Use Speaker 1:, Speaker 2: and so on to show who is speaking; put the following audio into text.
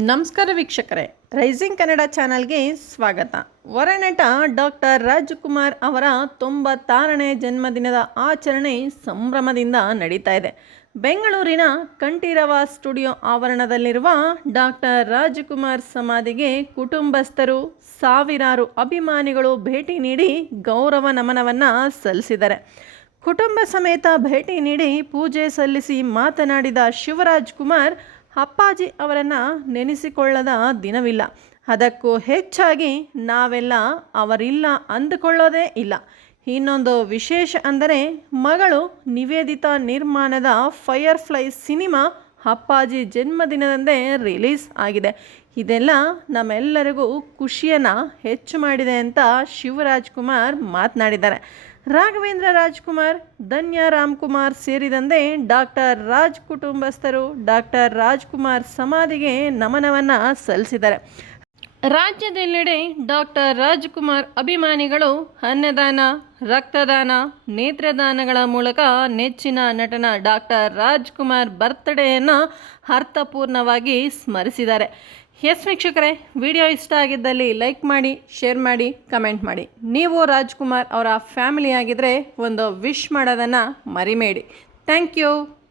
Speaker 1: ನಮಸ್ಕಾರ ವೀಕ್ಷಕರೇ. ರೈಸಿಂಗ್ ಕನ್ನಡ ಚಾನಲ್ಗೆ ಸ್ವಾಗತ. ವರನಟ ಡಾಕ್ಟರ್ ರಾಜ್ಕುಮಾರ್ ಅವರ ತೊಂಬತ್ತಾರನೇ ಜನ್ಮದಿನದ ಆಚರಣೆ ಸಂಭ್ರಮದಿಂದ ನಡೀತಾ ಇದೆ. ಬೆಂಗಳೂರಿನ ಕಂಠೀರವ ಸ್ಟುಡಿಯೋ ಆವರಣದಲ್ಲಿರುವ ಡಾಕ್ಟರ್ ರಾಜ್ಕುಮಾರ್ ಸಮಾಧಿಗೆ ಕುಟುಂಬಸ್ಥರು ಸಾವಿರಾರು ಅಭಿಮಾನಿಗಳು ಭೇಟಿ ನೀಡಿ ಗೌರವ ನಮನವನ್ನು ಸಲ್ಲಿಸಿದ್ದಾರೆ. ಕುಟುಂಬ ಸಮೇತ ಭೇಟಿ ನೀಡಿ ಪೂಜೆ ಸಲ್ಲಿಸಿ ಮಾತನಾಡಿದ ಶಿವರಾಜ್ ಕುಮಾರ್ ಅಪ್ಪಾಜಿ ಅವರನ್ನು ನೆನೆಸಿಕೊಳ್ಳದ ದಿನವಿಲ್ಲ. ಅದಕ್ಕೂ ಹೆಚ್ಚಾಗಿ ನಾವೆಲ್ಲ ಅವರಿಲ್ಲ ಅಂದುಕೊಳ್ಳೋದೇ ಇಲ್ಲ. ಇನ್ನೊಂದು ವಿಶೇಷ ಅಂದರೆ ಮಗಳು ನಿವೇದಿತಾ ನಿರ್ಮಾಣದ ಫೈರ್ಫ್ಲೈ ಸಿನಿಮಾ ಅಪ್ಪಾಜಿ ಜನ್ಮದಿನದಂದೇ ರಿಲೀಸ್ ಆಗಿದೆ. ಇದೆಲ್ಲ ನಮ್ಮೆಲ್ಲರಿಗೂ ಖುಷಿಯನ್ನು ಹೆಚ್ಚು ಮಾಡಿದೆ ಅಂತ ಶಿವರಾಜ್ ಕುಮಾರ್ ಮಾತನಾಡಿದ್ದಾರೆ. ರಾಘವೇಂದ್ರ ರಾಜ್ಕುಮಾರ್, ಧನ್ಯ ರಾಮ್ಕುಮಾರ್ ಸೇರಿದಂತೆ ಡಾಕ್ಟರ್ ರಾಜ್ ಕುಟುಂಬಸ್ಥರು ಡಾಕ್ಟರ್ ರಾಜ್ಕುಮಾರ್ ಸಮಾಧಿಗೆ ನಮನವನ್ನು ಸಲ್ಲಿಸಿದ್ದಾರೆ. ರಾಜ್ಯದೆಲ್ಲೆಡೆ ಡಾಕ್ಟರ್ ರಾಜ್ಕುಮಾರ್ ಅಭಿಮಾನಿಗಳು ಅನ್ನದಾನ ರಕ್ತದಾನ, ನೇತ್ರದಾನಗಳ ಮೂಲಕ ನೆಚ್ಚಿನ ನಟನ ಡಾಕ್ಟರ್ ರಾಜ್ಕುಮಾರ್ ಬರ್ತ್ಡೇಯನ್ನು ಅರ್ಥಪೂರ್ಣವಾಗಿ ಸ್ಮರಿಸಿದ್ದಾರೆ. ಎಸ್ ವೀಕ್ಷಕರೇ, ವಿಡಿಯೋ ಇಷ್ಟ ಆಗಿದ್ದಲ್ಲಿ ಲೈಕ್ ಮಾಡಿ ಶೇರ್ ಮಾಡಿ ಕಮೆಂಟ್ ಮಾಡಿ. ನೀವು ರಾಜ್ಕುಮಾರ್ ಅವರ ಫ್ಯಾಮಿಲಿ ಆಗಿದ್ದರೆ ಒಂದು ವಿಶ್ ಮಾಡೋದನ್ನು ಮರಿಬೇಡಿ. Thank you